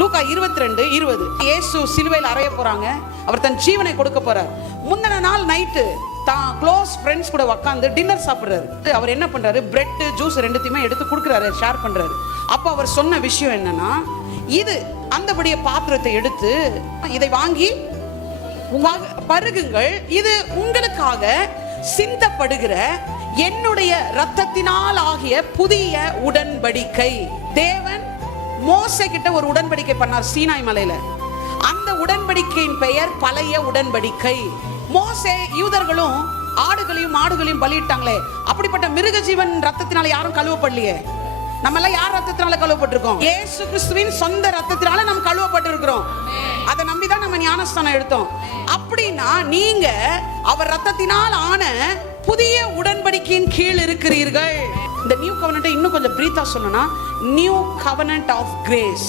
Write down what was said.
லூக்கா 22:20. இயேசு சிலுவையில் அறைய போறாங்க. அவர் தன் ஜீவனை கொடுக்க போறார். முந்தின நாள் நைட்டு தான் க்ளோஸ் ஃப்ரெண்ட்ஸ் கூட உட்காந்து டின்னர் சாப்பிடுறாரு. அவர் என்ன பண்றாரு, பிரெட் ஜூஸ் ரெண்டுத்தையுமே எடுத்து கொடுக்குறாரு, ஷேர் பண்றாரு. அப்போ அவர் சொன்ன விஷயம் என்னன்னா, இது அந்தபடிய பாத்திரத்தை எடுத்து இதை வாங்கி பருகுங்கள், இது உங்களுக்காக சிந்தப்படுகிற என்னுடைய இரத்தத்தினால் ஆகிய புதிய உடன்படிக்கை. தேவன் மோசே கிட்ட ஒரு உடன்படிக்கை பண்ணார் சீனாய் மலையில. அந்த உடன்படிக்கையின் பெயர் பழைய உடன்படிக்கை. மோசே யூதர்களும் ஆடுகளையும் மாடுகளையும் பலியிட்டாங்களே, அப்படிப்பட்ட மிருக ஜீவன் ரத்தத்தினால யாரும் கழுவப்படலையே. நம்ம எல்லாம் யார் ரத்தத்தினால கழுவப்பட்டிருக்கோம்? இயேசு கிறிஸ்துவின் சொந்த ரத்தத்தினால நம்ம கழுவப்பட்டிருக்கிறோம். அதை நம்பிதான் நம்ம ஞானஸ்தானம் எடுத்தோம். அப்படின்னா நீங்க அவர் ரத்தத்தினால் ஆன புதிய உடன்படிக்கையின் கீழ் இருக்கிறீர்கள். இந்த நியூ கவர்னன்ட் இன்னும் கொஞ்சம் பிரீத்தா சொன்னா, நியூ கவர்னன்ட் ஆஃப் கிரேஸ்.